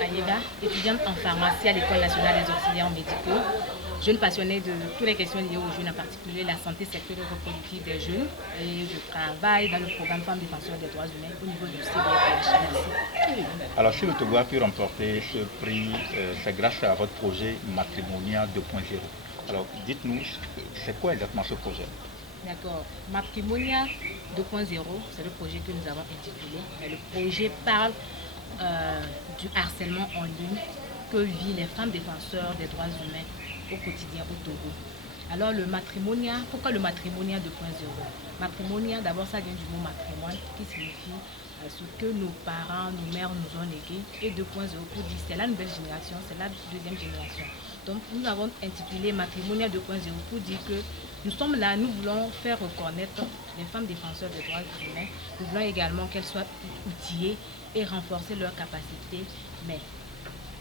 Ayega, étudiante en pharmacie à l'École nationale des auxiliaires médicaux. Jeune passionnée de toutes les questions liées aux jeunes, en particulier la santé sexuelle et reproductive des jeunes. Et je travaille dans le programme Femmes défenseurs des droits humains au niveau du CBFH. Merci. Alors, si le Togo a pu remporter ce prix, c'est grâce à votre projet Matrimonia 2.0. Alors, dites-nous, c'est quoi exactement ce projet? D'accord. Matrimonia 2.0, c'est le projet que nous avons intitulé. Et le projet parle du harcèlement en ligne que vivent les femmes défenseurs des droits humains au quotidien au Togo. Alors le matrimonia, pourquoi le matrimonia 2.0? Matrimonia, d'abord ça vient du mot matrimoine qui signifie ce que nos parents, nos mères nous ont légué, et 2.0 pour dire c'est la nouvelle génération, c'est la deuxième génération. Donc nous avons intitulé Matrimonia 2.0 pour dire que nous sommes là, nous voulons faire reconnaître les femmes défenseurs des droits humains, nous voulons également qu'elles soient outillées et renforcer leurs capacités, mais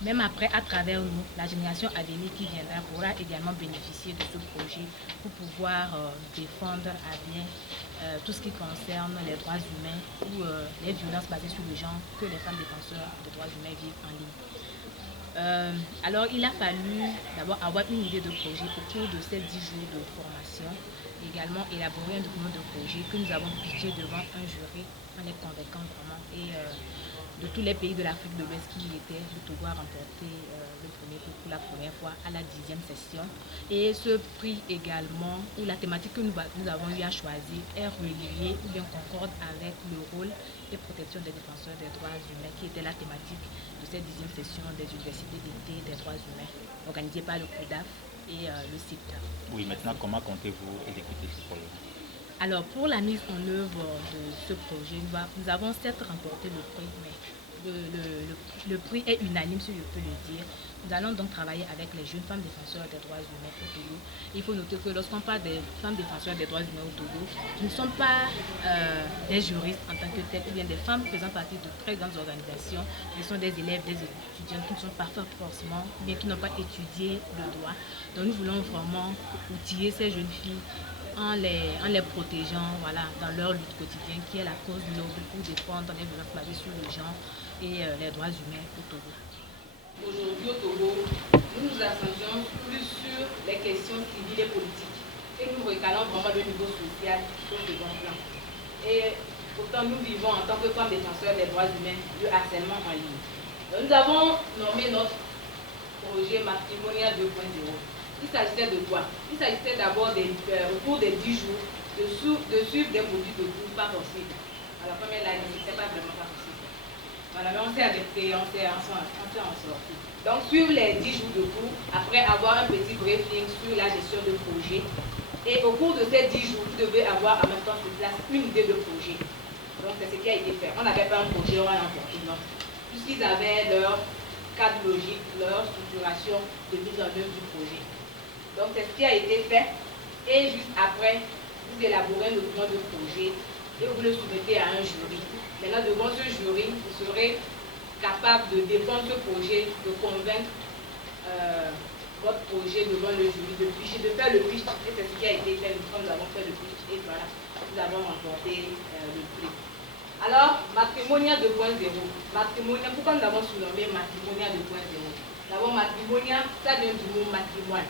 même après, à travers nous, la génération à venir qui viendra pourra également bénéficier de ce projet pour pouvoir défendre à bien tout ce qui concerne les droits humains ou les violences basées sur le genre que les femmes défenseurs des droits humains vivent en ligne. Alors, il a fallu d'abord avoir une idée de projet au cours de ces 10 jours de formation, également élaborer un document de projet que nous avons pitché devant un jury en les convaincant vraiment et de tous les pays de l'Afrique de l'Ouest qui y étaient. Le Togo a remporté le premier prix pour la première fois à la 10e session. Et ce prix également, où la thématique que nous avons eu à choisir est reliée ou bien concorde avec le rôle et protection des défenseurs des droits humains, qui était la thématique de cette 10e session des universités d'été des droits humains, organisée par le CODAF et le CIPTA. Oui, maintenant, comment comptez-vous exécuter ce projet? Alors, pour la mise en œuvre de ce projet, nous avons certes remporté le prix, mais le prix est unanime, si je peux le dire. Nous allons donc travailler avec les jeunes femmes défenseurs des droits humains au Togo. Il faut noter que lorsqu'on parle des femmes défenseurs des droits humains au Togo, ce ne sont pas des juristes en tant que telles, ou bien des femmes faisant partie de très grandes organisations. Ce sont des élèves, des étudiants qui ne sont pas forcément, ou bien qui n'ont pas étudié le droit. Donc nous voulons vraiment outiller ces jeunes filles en les protégeant, voilà, dans leur lutte quotidienne qui est la cause noble pour défendre les violences basées sur le genre et les droits humains au Togo. Aujourd'hui au Togo, nous nous accentuons plus sur les questions civiles et politiques et nous recalons vraiment le niveau social au second plan. Et pourtant nous vivons en tant que femmes défenseurs des droits humains le harcèlement en ligne. Donc, nous avons nommé notre projet Matrimonia 2.0. Il s'agissait de quoi? Il s'agissait d'abord au cours des 10 jours de suivre des modules de cours pas possible. À la première ligne, ce n'était pas vraiment pas possible. Voilà, mais on s'est adapté, on s'est en sorti. Donc suivre les 10 jours de cours, après avoir un petit briefing sur la gestion de projet. Et au cours de ces 10 jours, vous devez avoir en même temps sur place une idée de projet. Donc c'est ce qui a été fait. On n'avait pas un projet, on a emporté, non. Puisqu'ils avaient leur cadre logique, leur structuration de mise en œuvre du projet. Donc c'est ce qui a été fait et juste après, vous élaborez un document de projet et vous le soumettez à un jury. Maintenant, devant ce jury, vous serez capable de défendre ce projet, de convaincre votre projet devant le jury, de faire le pitch. Et c'est ce qui a été fait, nous avons fait le pitch et voilà, nous avons remporté le prix. Alors, Matrimonia 2.0. Matrimonia, pourquoi nous avons surnommé Matrimonia 2.0? D'abord, Matrimonia, ça vient du mot matrimoine.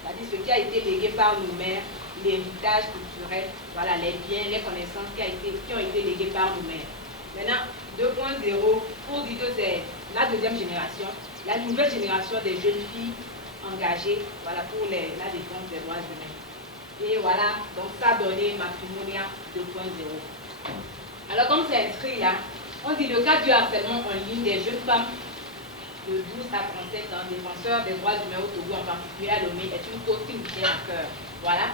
C'est-à-dire ce qui a été légué par nos mères, l'héritage culturel, voilà, les biens, les connaissances qui ont été léguées par nos mères. Maintenant, 2.0, pour dire que c'est la deuxième génération, la nouvelle génération des jeunes filles engagées, voilà, pour la défense des droits humains. Et voilà, donc ça a donné Matrimonia 2.0. Alors comme c'est inscrit là, on dit le cas du harcèlement en ligne des jeunes femmes de 12 à 37 ans, défenseurs des droits humains au Togo, en particulier à Lomé, est une cause qui nous tient à cœur. Voilà.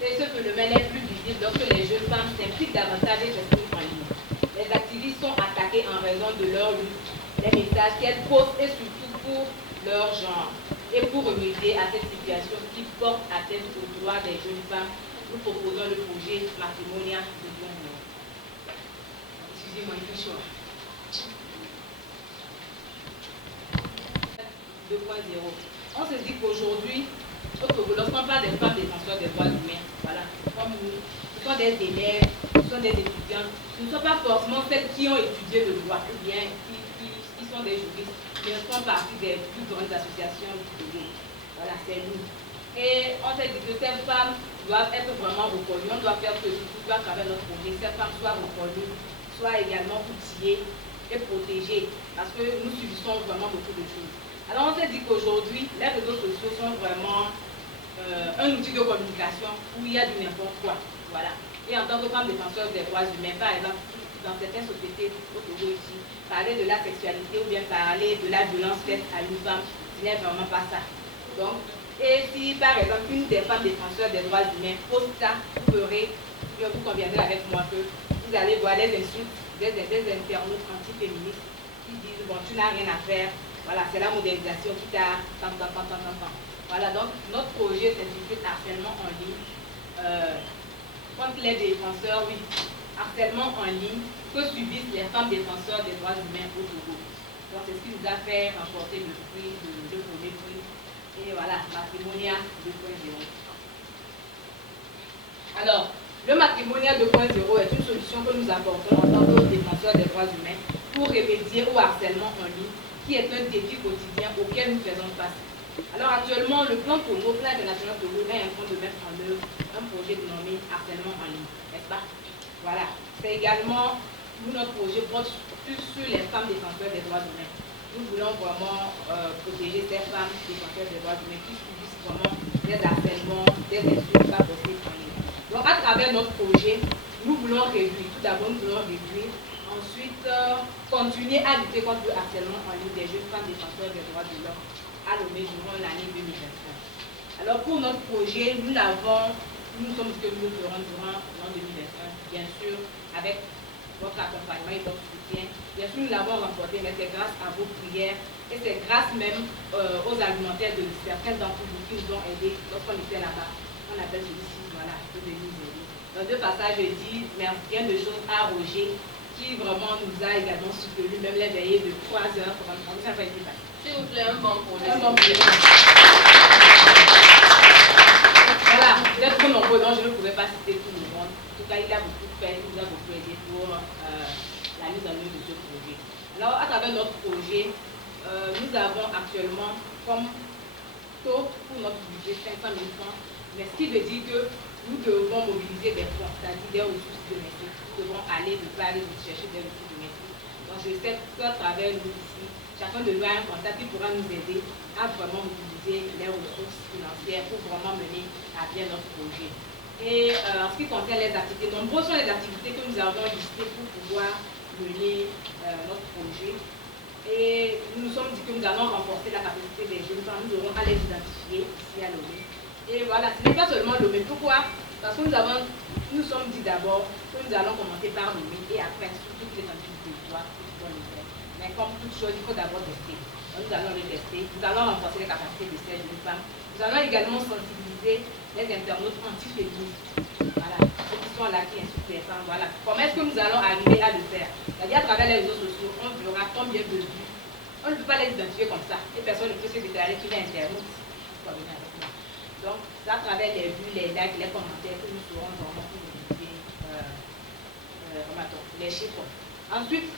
C'est ce phénomène est plus visible lorsque les jeunes femmes s'impliquent davantage et s'expriment en ligne. Les activistes sont attaqués en raison de leur lutte, les messages qu'elles posent et surtout pour leur genre. Et pour remédier à cette situation qui porte atteinte aux droits des jeunes femmes, nous proposons le projet Matrimonia 2.0. Excusez-moi, il fait chaud. 2.0. On se dit qu'aujourd'hui, au Togo, lorsqu'on parle des femmes défenseurs des droits humains, voilà, comme nous, ce sont des élèves, ce sont des étudiants, ce ne sont pas forcément celles qui ont étudié le droit, ou bien qui sont des juristes, mais nous faisons partie des plus grandes associations du Togo. Voilà, c'est nous. Et on s'est dit que ces femmes doivent être vraiment reconnues, on doit faire que tout à travers notre projet, ces femmes soient reconnues, soient également outillées et protégées, parce que nous subissons vraiment beaucoup de choses. Alors on s'est dit qu'aujourd'hui, les réseaux sociaux sont vraiment un outil de communication où il y a du n'importe quoi. Voilà. Et en tant que femme défenseur des droits humains, par exemple, dans certaines sociétés au Togo ici, parler de la sexualité ou bien parler de la violence faite à une femme, ce n'est vraiment pas ça. Donc, et si par exemple une des femmes défenseurs des droits humains pose ça, vous conviendrez avec moi que vous allez voir les insultes des internautes antiféministes qui disent bon, tu n'as rien à faire, voilà, c'est la modernisation qui t'a Voilà, donc notre projet s'intitule harcèlement en ligne. Contre les défenseurs, oui, harcèlement en ligne que subissent les femmes défenseurs des droits humains au Togo. Donc c'est ce qui nous a fait remporter le prix, le premier prix. Et voilà, Matrimonia 2.0. Alors, le Matrimonia 2.0 est une solution que nous apportons en tant que défenseurs des droits humains pour remédier au harcèlement en ligne, qui est un défi quotidien auquel nous faisons face. Alors actuellement, le plan Togo, plan international Togo, est en train de mettre en œuvre un projet dénommé harcèlement en ligne, n'est-ce pas? Voilà. C'est également, notre projet porte plus sur les femmes défenseurs des droits humains. Nous voulons vraiment protéger ces femmes défenseurs des droits humains qui subissent vraiment des harcèlements, des insultes pas possibles en ligne. Donc à travers notre projet, nous voulons réduire, tout d'abord nous voulons réduire, ensuite continuer à lutter contre le harcèlement en ligne des jeunes femmes défenseurs des droits de l'homme à Lomé durant l'année 2021. Alors pour notre projet, nous sommes ce que nous ferons durant l'an 2021, bien sûr, avec votre accompagnement et votre soutien. Bien sûr, nous l'avons remporté, mais c'est grâce à vos prières et c'est grâce même aux argumentaires de certains d'entre vous qui nous ont aidés lorsqu'on était là-bas. On appelle celui-ci, voilà, de nous aider. Dans deux passages, je dis merci bien de choses à Roger, qui vraiment nous a également soutenu, même les veillées de 3 heures. Ça n'a pas été facile. S'il vous plaît, un bon projet. Un bon projet. Voilà, vous êtes trop nombreux, donc je ne pourrais pas citer tout le monde. En tout cas, il a beaucoup fait, il nous a beaucoup aidé pour la mise en œuvre de ce projet. Alors, à travers notre projet, nous avons actuellement comme taux pour notre budget 500 000 francs, mais ce qui veut dire que nous devons mobiliser des fonds, c'est-à-dire des ressources domestiques. Nous devons aller de Paris chercher des ressources domestiques. Donc, je sais qu'à travers nous ici, chacun de nous a un contact qui pourra nous aider à vraiment mobiliser les ressources financières pour vraiment mener à bien notre projet. Et en ce qui concerne les activités, nombreuses sont les activités que nous avons listées pour pouvoir mener notre projet. Et nous nous sommes dit que nous allons renforcer la capacité des jeunes femmes, nous aurons à les identifier ici à Lomé. Et voilà, ce n'est pas seulement Lomé. Pourquoi? Parce que nous sommes dit d'abord que nous allons commencer par Lomé et après sur toutes les entités du territoire pour le faire. Mais comme toute chose, il faut d'abord tester. Donc, nous allons le tester, nous allons renforcer les capacités de ces jeunes femmes. Nous allons également sensibiliser les internautes antiféministes. Voilà, ceux qui sont là, qui insultent les femmes. Voilà. Comment est-ce que nous allons arriver à le faire? C'est-à-dire à travers les réseaux sociaux, on verra combien de vues. On ne peut pas les identifier comme ça. Et personne ne peut se déclarer qu'il est internaute. Donc, c'est à travers les vues, les likes, les commentaires que nous serons vraiment pour mobiliser les chiffres. Ensuite,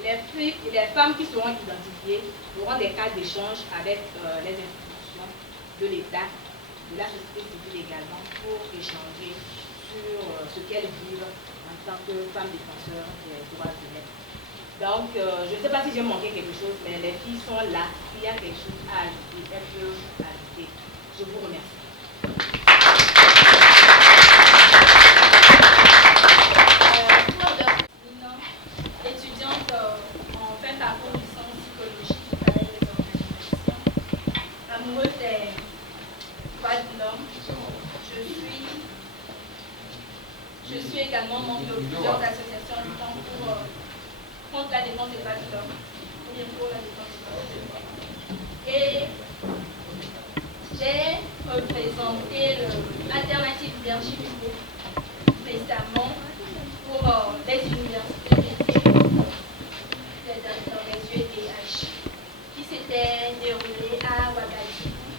les femmes qui seront identifiées auront des cas d'échange avec les institutions de l'État, de la société civile également, pour échanger sur ce qu'elles vivent en tant que femmes défenseurs des droits humains. Donc, je ne sais pas si j'ai manqué quelque chose, mais les filles sont là. S'il y a quelque chose à ajouter, elles peuvent ajouter. Je vous remercie. Étudiante en fin parcours licence psychologie qui travaille les organisations, amoureuse des droits de l'homme. Je suis également membre de plusieurs associations luttant contre la défense des droits de l'homme, ou bien pour la défense des droits de l'homme. Et j'ai représenté l'Alternative Leadership Group récemment pour les universités des directeurs des UETH qui s'était déroulé à Ouagadougou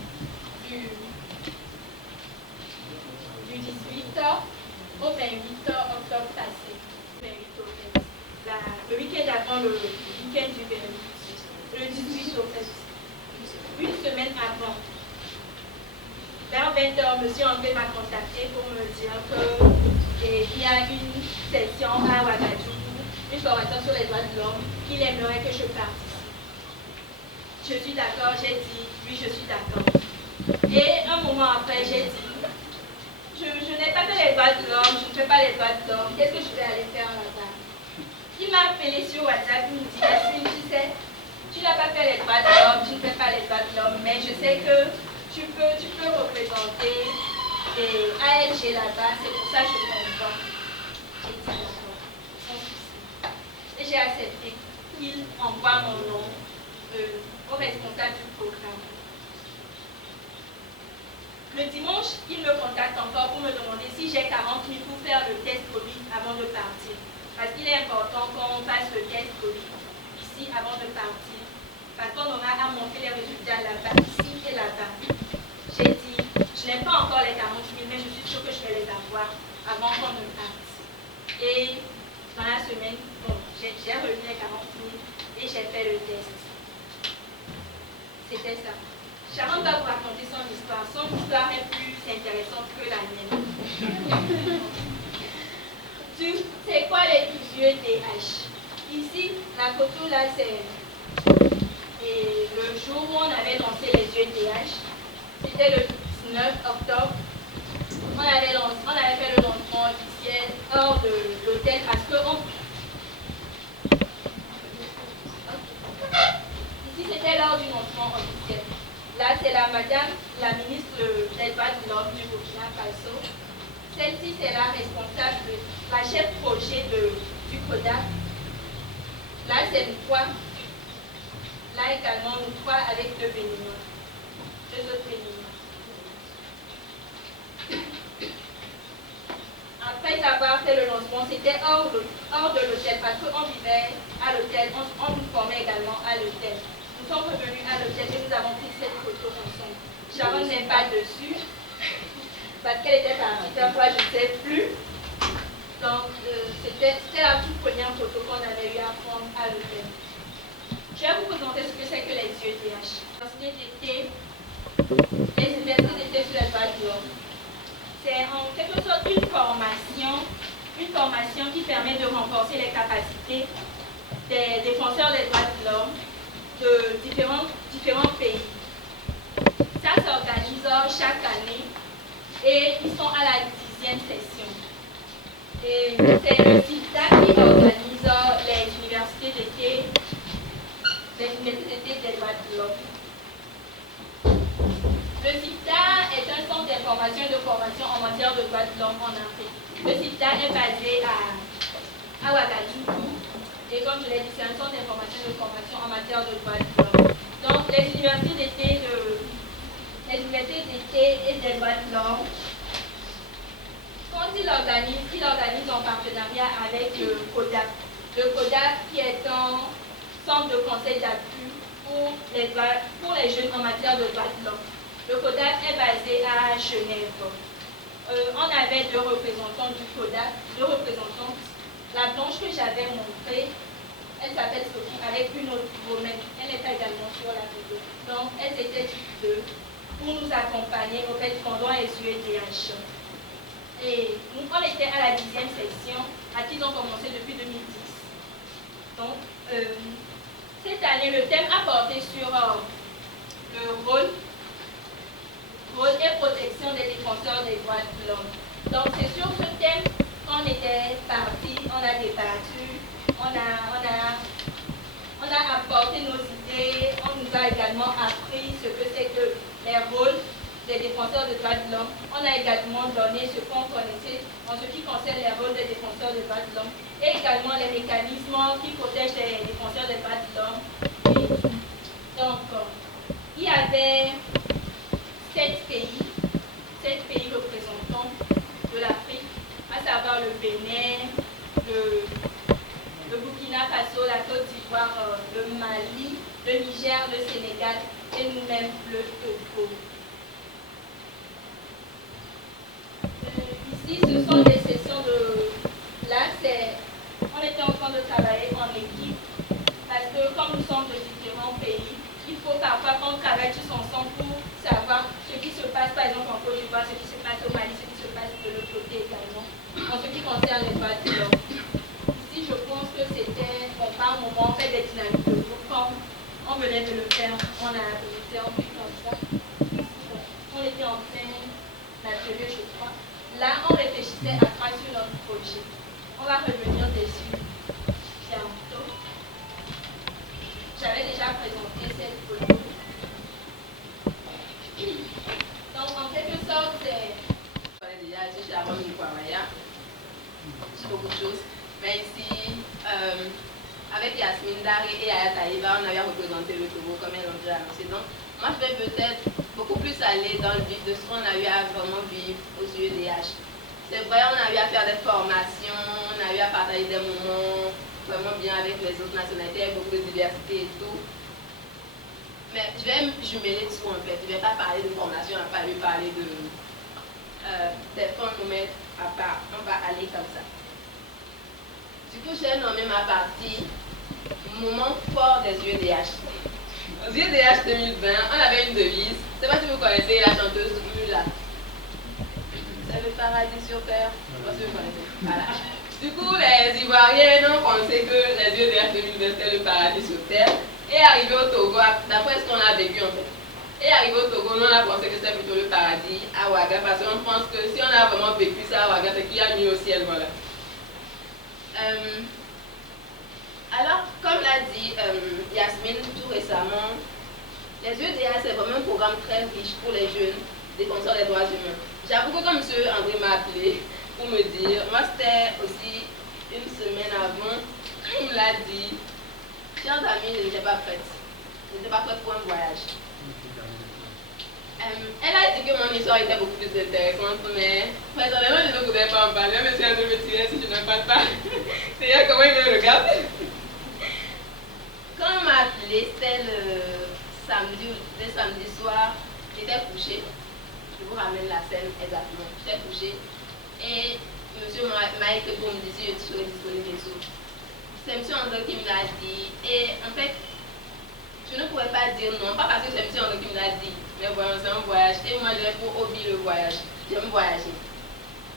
du 18 au 28 octobre passé. Le week-end avant le week-end du 28. 18 au fait. Une semaine avant, vers 20h, M. André m'a contacté pour me dire qu'il y a une session à Ouagadougou, une formation sur les droits de l'homme, qu'il aimerait que je participe. Je suis d'accord, j'ai dit, oui, je suis d'accord. Et un moment après, j'ai dit, je n'ai pas fait les droits de l'homme, je ne fais pas les droits de l'homme, qu'est-ce que je vais aller faire là-bas? Il m'a appelé sur WhatsApp, il me dit, Yasmine, tu sais, tu n'as pas fait les droits de l'homme, tu ne fais pas les droits de l'homme, mais je sais que tu peux représenter ALG là-bas, c'est pour ça que je t'envoie. J'ai dit d'accord, sans souci. Et j'ai accepté qu'il envoie mon nom au responsable du programme. Le dimanche, il me contacte encore pour me demander si j'ai 40 000 pour faire le test Covid avant de partir. Parce qu'il est important qu'on fasse le test Covid ici avant de partir. Parce qu'on aura à montrer les résultats là-bas, ici et là-bas. J'ai dit, je n'ai pas encore les 40 000, mais je suis sûre que je vais les avoir avant qu'on ne parte. Et dans la semaine, bon, j'ai revu les 40 000 et j'ai fait le test. C'était ça. Sharon va vous raconter son histoire. Son histoire est plus intéressante que la mienne. C'est quoi les UETH? Ici, la photo là, c'est le jour où on avait lancé les UETH. C'était le 19 octobre. On avait fait le lancement officiel hors de l'hôtel parce que ici, c'était lors du lancement officiel. Là, c'est la madame, la ministre des droits de l'homme du Burkina Faso. Celle-ci, c'est la responsable, la chef projet du CODAC. Là, c'est nous trois. Là également, nous trois avec deux Béninois. Deux autres Béninois. Après avoir fait le lancement, c'était hors de l'hôtel parce qu'on vivait à l'hôtel, on nous formait également à l'hôtel. Nous sommes revenus à l'hôtel et nous avons pris cette photo ensemble. Sharon n'est pas dessus parce qu'elle était partie faire quoi, je ne sais plus. Donc, c'était la toute première photo qu'on avait eu à prendre à l'hôtel. Je vais vous présenter ce que c'est que les UETH. Les universités d'été sur les droits de l'homme. C'est en quelque sorte une formation qui permet de renforcer les capacités des défenseurs des droits de l'homme de différents pays. Ça s'organise chaque année et ils sont à la 10e session. Et c'est le CITA qui organise les universités d'été des droits de l'homme. Le CITA est un centre d'information et de formation en matière de droits de l'homme en Afrique. Le CITA est basé à Ouagadougou. Et comme je l'ai dit, c'est un centre d'information et de formation en matière de droits de l'homme. Donc, les universités d'été et des droits de l'homme, quand ils organisent en partenariat avec le CODAC. Le CODAC qui est un centre de conseil d'appui pour les jeunes en matière de droits de l'homme. Le CODAC est basé à Genève. On avait deux représentants du CODAC, deux représentantes. La blanche que j'avais montrée, elle s'appelle Sophie, avec une autre romaine. Elle était également sur la photo. Donc, elles étaient toutes deux pour nous accompagner au fait pendant les UETH. Et nous, on était à la 10e session, à qui ils ont commencé depuis 2010. Donc, cette année, le thème a porté sur le rôle et protection des défenseurs des droits de l'homme. Donc, c'est sur ce thème qu'on était parti, on a débattu, on a apporté nos idées, on nous a également appris ce que c'est que les rôles des défenseurs des droits de l'homme. On a également donné ce qu'on connaissait en ce qui concerne les rôles des défenseurs des droits de l'homme et également les mécanismes qui protègent les défenseurs des droits de l'homme. Donc, il y avait 7 pays représentants de l'Afrique, à savoir le Bénin, le Burkina Faso, la Côte d'Ivoire, le Mali, le Niger, le Sénégal et nous-mêmes le Togo. Ici, ce sont des sessions de... Là, on était en train de travailler en équipe parce que comme nous sommes de différents pays, on travaille tous ensemble pour savoir ce qui se passe, par exemple, en Côte d'Ivoire, ce qui se passe au Mali, ce qui se passe de l'autre côté également, en ce qui concerne les droits de l'homme. Ici, je pense que c'était, bon, par moment, on fait des dynamiques de groupe, comme on venait de le faire, on a organisé un truc comme ça. On était en plein atelier, je crois. Là, on réfléchissait à quoi sur notre projet. On va revenir dessus bientôt. J'avais déjà présenté cette photo. Donc, en quelque sorte, c'est... Déjà, je suis à Rome du Kwamaya. C'est beaucoup de choses. Mais ici, avec Yasmine Dari et Aya Taïba, on avait représenté le Togo comme elles l'ont déjà annoncé. Donc, moi, je vais peut-être beaucoup plus aller dans le vif de ce qu'on a eu à vraiment vivre aux UEDH. C'est vrai, on a eu à faire des formations, on a eu à partager des moments vraiment bien avec les autres nationalités, avec beaucoup de diversité et tout. Mais je vais me jumeler tout en fait. Je ne vais pas parler de formation, on va pas lui parler de des fonds nous mettre à part. On va aller comme ça. Du coup, j'ai nommé ma partie moment fort des UEDH. Aux UEDH 2020, on avait une devise. Je ne sais pas si vous connaissez la chanteuse Mula. C'est le paradis sur terre. Je ne sais pas si vous connaissez. Voilà. Du coup, les Ivoiriens ont pensé que les UEDH 2020 c'était le paradis sur terre. Et arrivé au Togo, d'après ce qu'on a vécu en fait. Et arrivé au Togo, nous on a pensé que c'était plutôt le paradis à Ouaga. Parce qu'on pense que si on a vraiment vécu ça à Ouaga, c'est qu'il y a mieux au ciel, voilà. Alors, comme l'a dit Yasmine tout récemment, les UEDH c'est vraiment un programme très riche pour les jeunes défenseurs des droits humains. J'avoue que quand M. André m'a appelé pour me dire, moi c'était aussi une semaine avant, quand il me l'a dit, chers amis, je n'étais pas prête. Je n'étais pas prête pour un voyage. Elle a dit que mon histoire était beaucoup plus intéressante, mais personnellement je ne voudrais pas en parler. M. André me tirait si je n'en parle pas. C'est-à-dire comment il me regarde. Quand on m'a appelé, c'était le samedi soir, j'étais couchée. Je vous ramène la scène exactement. J'étais couchée et monsieur m'a écrit pour me dire si je serais disponible et tout. C'est monsieur André qui me l'a dit et en fait, je ne pouvais pas dire non, pas parce que c'est monsieur André qui me l'a dit, mais voyons, c'est un voyage et moi j'ai pour hobby le voyage. J'aime voyager.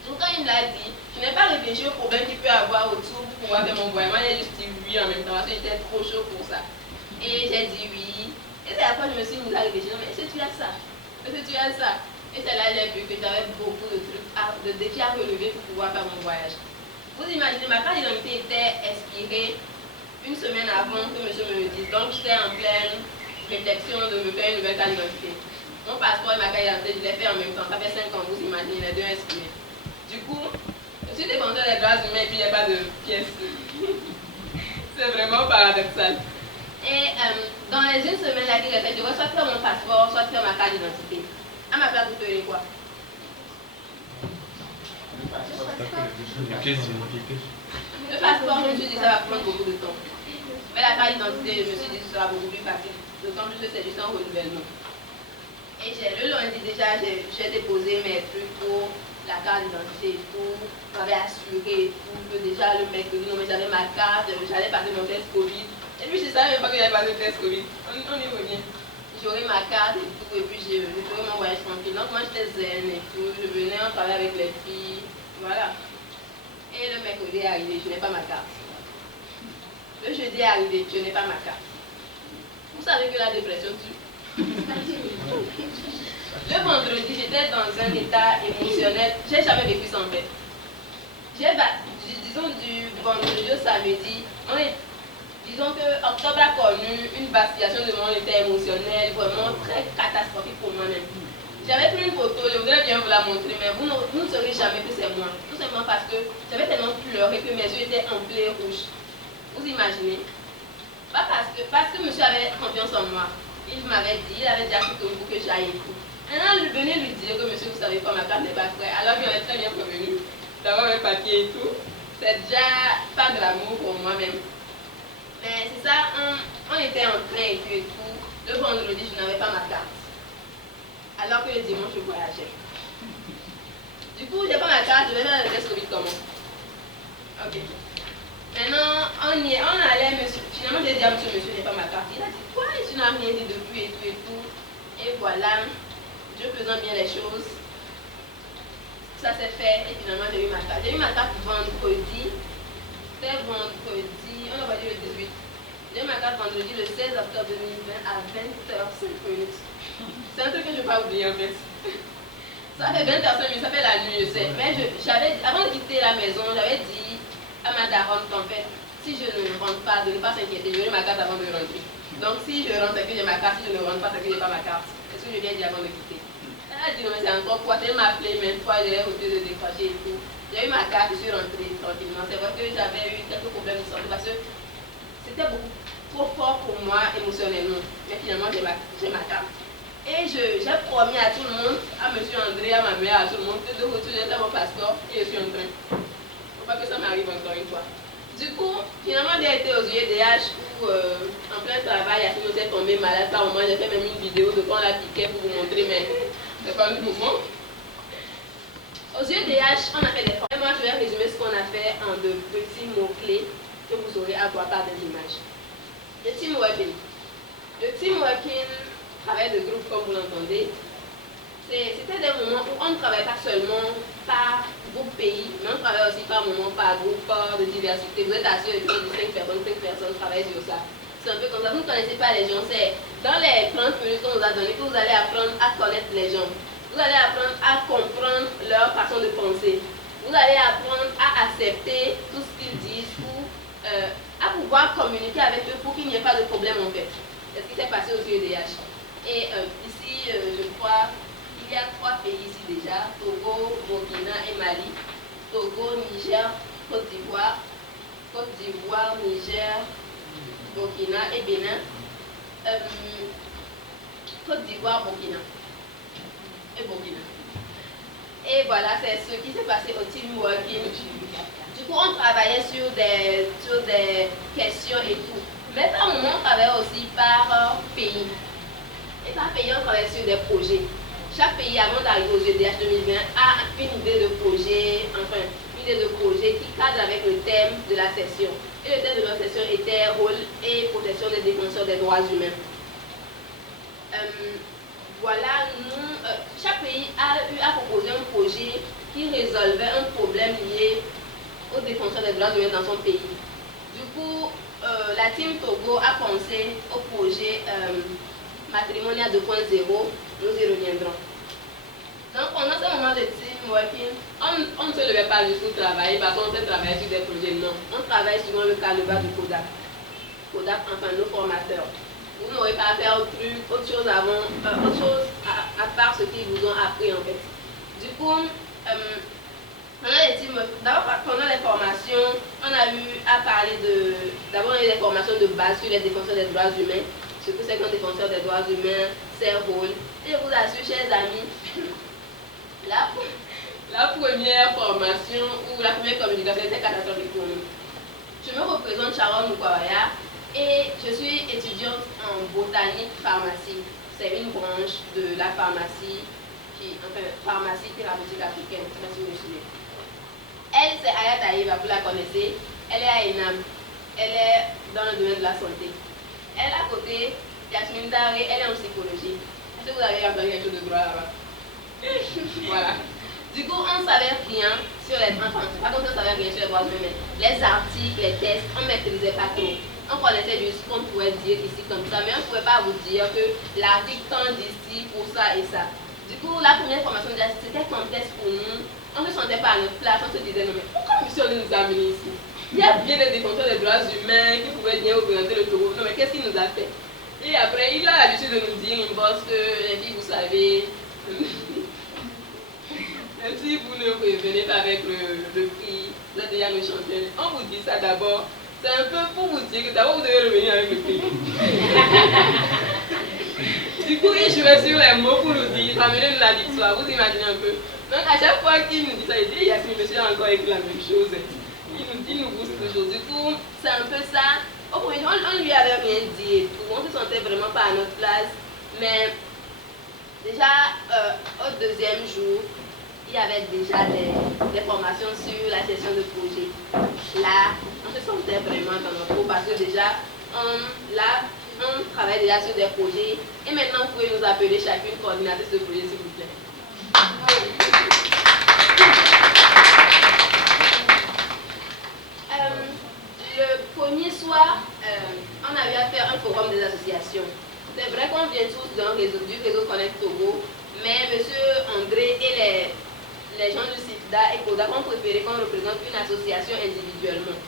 Donc quand il me l'a dit, je n'ai pas réfléchi au problème qu'il peut y avoir autour pour pouvoir faire mon voyage. Moi j'ai juste dit oui en même temps parce que j'étais trop chaud pour ça. Et j'ai dit oui. Et c'est après que je me suis mise à réfléchir, mais est-ce que tu as ça? Est-ce que tu as ça? Et c'est là que j'ai vu que j'avais beaucoup de trucs, de défis à relever pour pouvoir faire mon voyage. Vous imaginez, ma carte d'identité était expirée une semaine avant que monsieur me le dise. Donc j'étais en pleine réflexion de me faire une nouvelle carte d'identité. Mon passeport et ma carte d'identité, je l'ai fait en même temps. Ça fait 5 ans, vous imaginez, les deux expirés. Du coup, je suis défenseur des droits humains et puis il n'y a pas de pièces. C'est vraiment paradoxal. Et dans les une semaine là qu'il a fait, je dois soit faire mon passeport, soit faire ma carte d'identité. À ma place, vous ferez quoi? Le passeport, je me suis dit ça va prendre beaucoup de temps. Mais la carte d'identité, je me suis dit ça sera beaucoup plus facile. D'autant plus que c'est juste un renouvellement. Et le lundi déjà, j'ai déposé mes trucs pour la carte d'identité et tout. J'avais assuré et tout. Que déjà le mercredi, non mais j'avais ma carte, j'allais passer mon test Covid. Et puis je ne savais même pas que j'allais passer le test Covid. On y revient. J'aurais ma carte et tout, et puis je ferais mon voyage tranquille. Donc moi j'étais zen et tout, je venais, on travaillait avec les filles, voilà. Et le mercredi est arrivé, je n'ai pas ma carte. Le jeudi est arrivé, je n'ai pas ma carte. Vous savez que la dépression tue. Le vendredi, j'étais dans un état émotionnel, j'ai jamais vécu ça en fait. Disons du vendredi au samedi, disons que octobre a connu une vacillation de mon état émotionnel vraiment très catastrophique pour moi-même. J'avais pris une photo, je voudrais bien vous la montrer, mais vous ne saurez jamais que c'est moi. Tout simplement parce que j'avais tellement pleuré que mes yeux étaient enflés rouges. Vous imaginez? Pas parce que monsieur avait confiance en moi. Il m'avait dit, il avait dit à tout le monde que j'aille et tout. Maintenant, je venais lui dire que monsieur, vous savez pas, ma carte n'est pas prête. Alors qu'il est très bien prévenu d'avoir mes papiers et tout. C'est déjà pas de l'amour pour moi-même. Mais c'est ça, on était en train et tout. Le vendredi, je n'avais pas ma carte. Alors que le dimanche, je voyageais. Du coup, j'ai pas ma carte, je vais faire le test Covid comment? Ok. Maintenant, on allait, monsieur. Finalement, j'ai dit à monsieur, j'ai pas ma carte. Il a dit, quoi? Je monsieur n'a rien dit depuis et tout. Et voilà, Dieu faisant bien les choses, ça s'est fait et finalement j'ai eu ma carte. J'ai eu ma carte vendredi. C'était vendredi, on va dire le 18. J'ai eu ma carte vendredi le 16 octobre 2020 à 20h05. C'est un truc que je ne vais pas oublier en fait. Ça fait 20h05, ça fait la nuit, je sais. Mais avant de quitter la maison, j'avais dit à ma daronne qu'en fait, si je ne rentre pas, de ne pas s'inquiéter, j'aurai ma carte avant de rentrer. Donc si je rentre, c'est que j'ai ma carte, si je ne rentre pas, c'est que je n'ai pas ma carte. C'est ce que je viens de dire avant de quitter. Elle a dit non, mais c'est encore quoi. Elle m'a appelé maintes fois, j'ai refusé de décrocher et tout. J'ai eu ma carte, je suis rentrée tranquillement. C'est vrai que j'avais eu quelques problèmes de santé parce que c'était beaucoup trop fort pour moi émotionnellement. Mais finalement, j'ai ma carte. Et j'ai promis à tout le monde, à M. André, à ma mère, à tout le monde, que de retourner dans mon passeport et je suis en train. Il ne faut pas que ça m'arrive encore une fois. Du coup, finalement, j'ai été aux UEDH où, en plein travail, à qui nous est tombé malade. Par moment, j'ai fait même une vidéo de quand on la piquait pour vous montrer, mais c'est pas le moment. Aux UEDH, on a fait des formations. Moi, je vais résumer ce qu'on a fait en de petits mots-clés que vous aurez à voir par des images. Le teamworking. Le teamworking, travail de groupe, comme vous l'entendez, c'était des moments où on ne travaille pas seulement par groupe pays, mais on travaille aussi par moment, par groupe, par de diversité. Vous êtes assis avec 5 personnes travaillent sur ça. C'est un peu comme ça. Vous ne connaissez pas les gens. C'est dans les 30 minutes qu'on vous a donné que vous allez apprendre à connaître les gens. Vous allez apprendre à comprendre leur façon de penser. Vous allez apprendre à accepter tout ce qu'ils disent ou à pouvoir communiquer avec eux pour qu'il n'y ait pas de problème en fait. C'est ce qui s'est passé aux UEDH. Et ici, je crois, il y a 3 pays ici déjà, Togo, Burkina et Mali. Togo, Niger, Côte d'Ivoire, Niger, Burkina et Bénin. Côte d'Ivoire, Burkina. Et voilà, c'est ce qui s'est passé au teamworking. Du coup, on travaillait sur des questions et tout. Mais par moment, on travaillait aussi par pays. Et par pays, on travaillait sur des projets. Chaque pays, avant d'arriver aux UEDH 2020, a une idée de projet, qui cadre avec le thème de la session. Et le thème de notre session était rôle et protection des défenseurs des droits humains. Voilà, chaque pays a eu à proposer un projet qui résolvait un problème lié aux défenseurs des droits humains dans son pays. Du coup, la team Togo a pensé au projet Matrimonia 2.0, nous y reviendrons. Donc, pendant ce moment de teamworking, on ne se levait pas juste pour travailler parce qu'on sait travailler sur des projets, non. On travaille suivant le canevas du CODAP. CODAP, enfin, nos formateurs. Vous n'aurez pas à faire autre chose à part ce qu'ils vous ont appris en fait. Du coup, pendant les formations, on a eu à parler d'abord on a eu des formations de base sur les défenseurs des droits humains, ce que c'est qu'un défenseur des droits humains, ses rôles. Et je vous assure, chers amis, la première formation ou la première communication était catastrophique pour nous. Je me représente Sharon Mukwaya. Et je suis étudiante en botanique pharmacie. C'est une branche de la pharmacie, pharmacie thérapeutique africaine. Je ne sais pas si vous me suivez. Elle, c'est Ayat Aïba, vous la connaissez. Elle est à ENAM. Elle est dans le domaine de la santé. Elle, à côté, Yasmine Daré, elle est en psychologie. Est-ce que vous avez entendu quelque chose de droit là-bas? Voilà. Du coup, on ne savait rien sur les droits. Enfin, pas comme on ne savait rien sur les droits humains, mais les articles, les tests, on ne maîtrisait pas trop. On connaissait juste ce qu'on pouvait dire ici comme ça, mais on ne pouvait pas vous dire que l'article tend d'ici pour ça et ça. Du coup, la première formation, c'était complexe pour nous. On ne se sentait pas à notre place, on se disait non mais pourquoi monsieur nous a amenés ici? Il y a bien des défenseurs des droits humains qui pouvaient bien représenter le Togo. Non mais qu'est-ce qu'il nous a fait? Et après, il a l'habitude de nous dire une bosse que les filles, vous savez, même si vous ne revenez pas avec le prix, vous êtes déjà nos champions. On vous dit ça d'abord. C'est un peu pour vous dire que d'abord vous devez revenir avec le prix. Du coup, il jouait sur les mots pour nous dire, ramener la victoire, vous imaginez un peu. Donc à chaque fois qu'il nous dit ça, il dit, Yasmine, monsieur a encore écrit la même chose. Il nous booste toujours. Du coup, c'est un peu ça. Au premier, on ne lui avait rien dit et tout. On se sentait vraiment pas à notre place. Mais déjà, au deuxième jour, il y avait déjà des formations sur la gestion de projet. Là, on se sentait vraiment dans notre groupe parce que déjà, on on travaille déjà sur des projets. Et maintenant, vous pouvez nous appeler chacune coordinatrice de projet, s'il vous plaît. Le premier soir, on avait à faire un forum des associations. C'est vrai qu'on vient tous du réseau Connect Togo, mais M. André et les gens du CIFDA et CODAC ont préféré qu'on représente une association individuellement.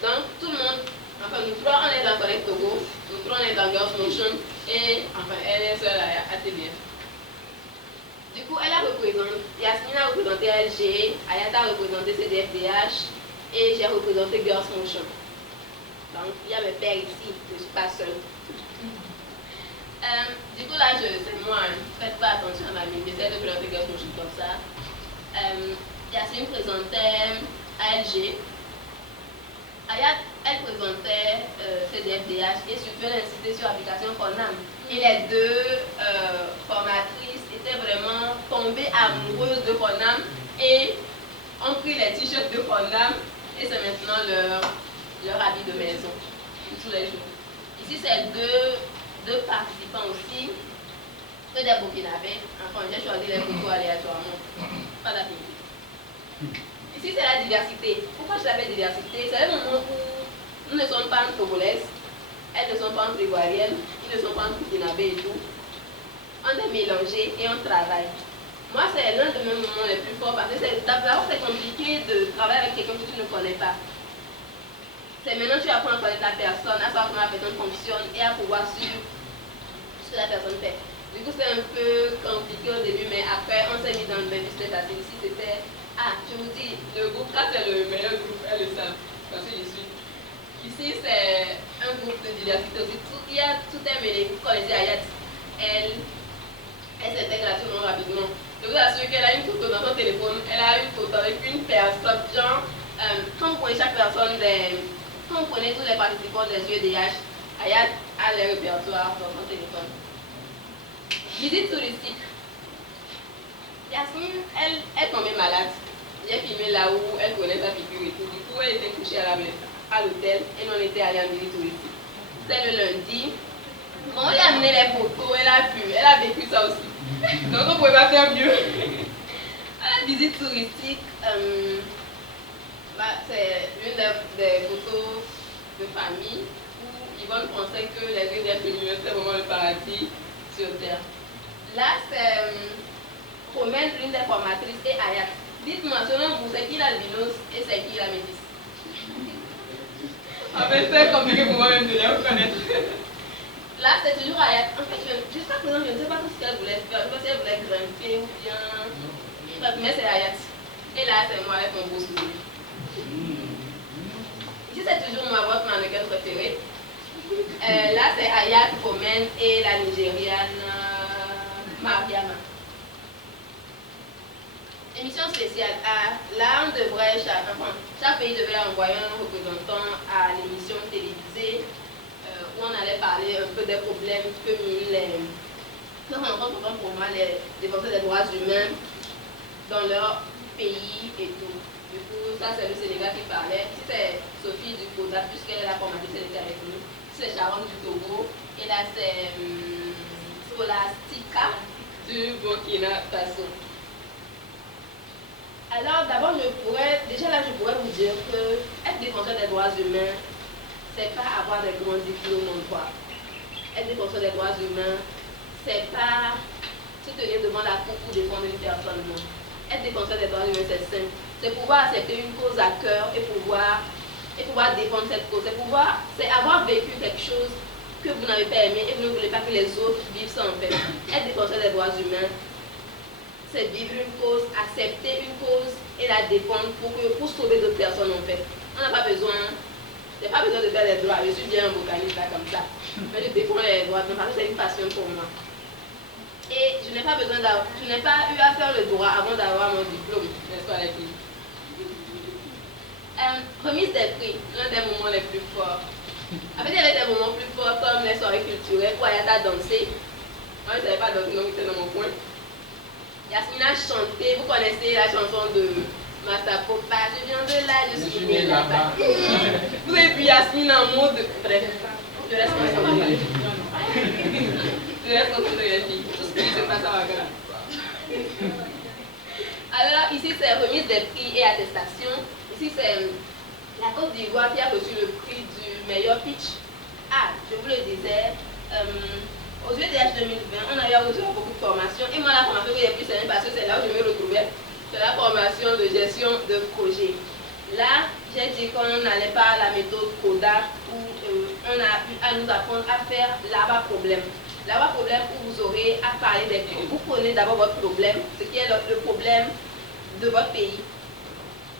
Donc, tout le monde, enfin, nous trois, on est dans Connect Togo, nous trois, on est dans Girls Motion, et enfin, elle est seule à ATBF. Du coup, elle a représenté, Yasmine a représenté LG, Ayata a représenté CDFDH, et j'ai représenté Girls Motion. Donc, il y a mes pères ici, je ne suis pas seule. Du coup, là, c'est moi, faites pas attention à ma mine, j'essaie de présenter Girls Motion comme ça. Yasmine présentait ALG. Ayat, elle présentait CDFDH et surtout elle insistait sur l'application Conam. Et les deux formatrices étaient vraiment tombées amoureuses de Conam et ont pris les t-shirts de Conam et c'est maintenant leur habit de maison tous les jours. Ici, c'est deux participants aussi, que des Burkinabés. Enfin, j'ai choisi les photos aléatoirement. Pas d'affinité. Ici, c'est la diversité. Pourquoi je l'appelle diversité? C'est le moment où nous ne sommes pas en togolaises, elles ne sont pas en ivoiriennes, ils ne sont pas en burkinabés et tout. On est mélangés et on travaille. Moi, c'est l'un de mes moments les plus forts parce que d'abord, c'est compliqué de travailler avec quelqu'un que tu ne connais pas. C'est maintenant que tu apprends à connaître la personne, à savoir comment la personne fonctionne et à pouvoir suivre ce que la personne fait. Du coup, c'est un peu compliqué au début, mais après, on s'est mis dans le même business. Ici, c'était... Ah, je vous dis, le groupe 4 c'est le meilleur groupe, elle le sait, parce que je suis. Ici, c'est un groupe de diversité aussi. Tout est mêlé. Vous connaissez Ayat. Elle s'intègre relativement rapidement. Je vous assure qu'elle a une photo dans son téléphone. Elle a une photo avec une personne. Genre, quand vous prenez chaque personne, quand vous prenez tous les participants des UEDH, Ayat a les répertoires dans son téléphone. Visite touristique. Yasmine, elle est tombée malade. J'ai filmé là où elle connaît sa figure et tout. Du coup, elle était couchée à l'hôtel et nous on était allés en visite touristique. C'était le lundi. Bon, on lui a amené les photos, elle a vécu ça aussi. Donc on ne pouvait pas faire mieux. À la visite touristique, c'est l'une des photos de famille où Yvonne pensait que les rues des féminines c'était vraiment le paradis sur terre. Là, c'est Romaine, l'une des formatrices, et Ayat. Dites-moi, selon vous, c'est qui l'albinos et c'est qui la métisse? En fait, c'est compliqué pour moi-même de les reconnaître. Là, c'est toujours Ayat. En fait, jusqu'à présent, je ne sais pas tout ce qu'elle voulait faire. Je ne sais pas si elle voulait grimper ou bien... Mais c'est Ayat. Et là, c'est moi avec mon beau sourire. Ici, c'est toujours moi, votre mannequin préférée. Là, c'est Ayat, Romaine et la Nigériane Mariama. Émission spéciale. Là, on devrait, chaque pays devait envoyer un représentant à l'émission télévisée où on allait parler un peu des problèmes que les défenseurs des droits humains dans leur pays et tout. Du coup, ça c'est le Sénégal qui parlait. Si c'est Sophie du Koda, puisqu'elle est la formatrice, elle était avec nous. C'est Sharon du Togo. Et là, c'est Solastika du Burkina Faso. Alors, d'abord, je pourrais vous dire que être défenseur des droits humains, c'est pas avoir des grands diplômes en droit. Être défenseur des droits humains, c'est pas se tenir devant la cour pour défendre une personne, non. Être défenseur des droits humains, c'est simple. C'est pouvoir accepter une cause à cœur et pouvoir défendre cette cause. C'est avoir vécu quelque chose que vous n'avez pas aimé et vous ne voulez pas que les autres vivent ça en fait. Être défenseur des droits humains, c'est vivre une cause, accepter une cause et la défendre pour sauver d'autres personnes en fait. On n'a pas besoin, j'ai pas besoin de faire des droits, je suis bien un botaniste là comme ça. Mais je défends les droits, parce que c'est une passion pour moi. Et je n'ai pas eu à faire le droit avant d'avoir mon diplôme, n'est-ce pas les filles? Remise des prix, l'un des moments les plus forts. En fait, il y avait des moments plus forts comme les soirées culturelles où Ayata dansé. Moi, je ne savais pas danser, donc j'étais dans mon coin. Yasmine a chanté, vous connaissez la chanson de Master Popa, je viens de là, je suis née là-bas. Vous avez vu Yasmine en mode, bref. Je laisse continuer. Je laisse continuer les filles. Tout ce qui se passe à Ouaggara. Alors, ici, c'est remise des prix et attestations. Ici, c'est la Côte d'Ivoire qui a reçu le prix du meilleur pitch. Ah, je vous le disais, aux UEDH 2020, on avait reçu beaucoup de formations. Et moi, la formation que j'ai prise, c'est parce que c'est là où je me retrouvais. C'est la formation de gestion de projet. Là, j'ai dit qu'on n'allait pas à la méthode CODA où on a eu à nous apprendre à faire l'ABA-problème. L'ABA-problème où vous aurez à parler des... Vous prenez d'abord votre problème, ce qui est le problème de votre pays.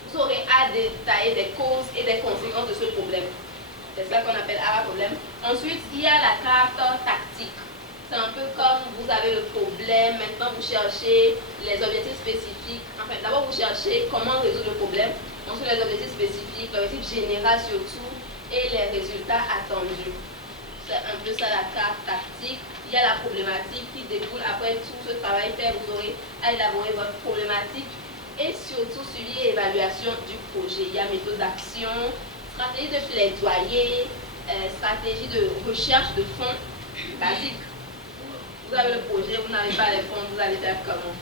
Vous aurez à détailler des causes et des conséquences de ce problème. C'est ça qu'on appelle ABA-problème. Ensuite, il y a la carte tactique. C'est un peu comme vous avez le problème, maintenant vous cherchez les objectifs spécifiques. Enfin, d'abord vous cherchez comment résoudre le problème, ensuite les objectifs spécifiques, l'objectif général surtout, et les résultats attendus. C'est un peu ça la carte tactique. Il y a la problématique qui découle après tout ce travail fait. Vous aurez à élaborer votre problématique et surtout suivi et évaluation du projet. Il y a méthode d'action, stratégie de plaidoyer, stratégie de recherche de fonds basiques. Vous avez le projet, vous n'avez pas les fonds, vous allez faire comment?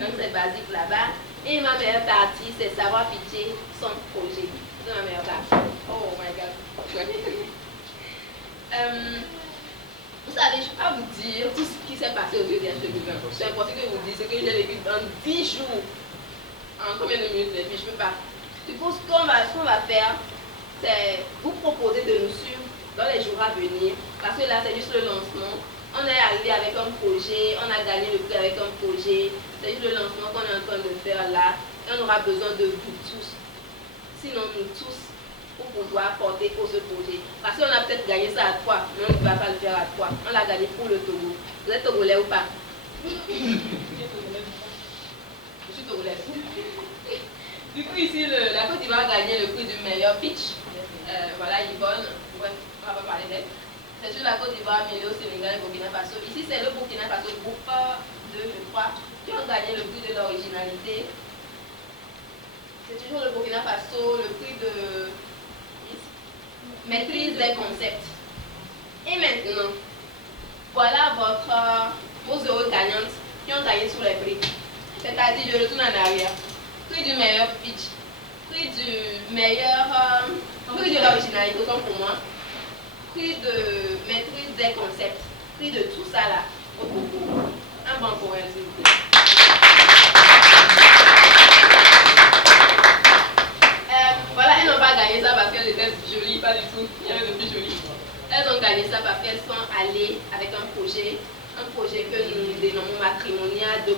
Donc c'est basique là-bas. Et ma meilleure partie, c'est savoir pitcher son projet. C'est ma meilleure partie. Oh my god. Vous savez, je ne peux pas vous dire tout ce qui s'est passé au UEDH 2020. C'est impossible que je vous dise ce que j'ai vécu dans 10 jours. En combien de minutes les filles? Je ne peux pas. Du coup, ce qu'on va faire, c'est vous proposer de nous suivre dans les jours à venir. Parce que là, c'est juste le lancement. On est arrivé avec un projet, on a gagné le prix avec un projet. C'est juste le lancement qu'on est en train de faire là. Et on aura besoin de vous tous. Sinon, nous tous, pour pouvoir porter pour ce projet. Parce qu'on a peut-être gagné ça à 3, mais on ne va pas le faire à 3. On l'a gagné pour le Togo. Vous êtes togolais ou pas? Je suis togolaise. Du coup, ici, la Côte d'Ivoire a gagné le prix du meilleur pitch. Voilà, Yvonne, ouais, on va pas parler d'elle. C'est sur la Côte d'Ivoire, Mali, Sénégal et Burkina Faso. Ici, c'est le Burkina Faso, groupe 2, je crois, qui ont gagné le prix de l'originalité. C'est toujours le Burkina Faso, le prix de maîtrise des concepts. Et maintenant, voilà vos heureux gagnantes qui ont gagné sur les prix. C'est-à-dire, je retourne en arrière. Prix du meilleur pitch, prix du meilleur, prix de l'originalité, autant pour moi. Prix de maîtrise des concepts, prix de tout ça là, au concours. Un bon pour un, s'il vous plaît. Voilà, elles n'ont pas gagné ça parce qu'elles étaient jolies, pas du tout. Il y avait de plus jolies. Elles ont gagné ça parce qu'elles sont allées avec un projet que nous dénommons Matrimonia 2.0.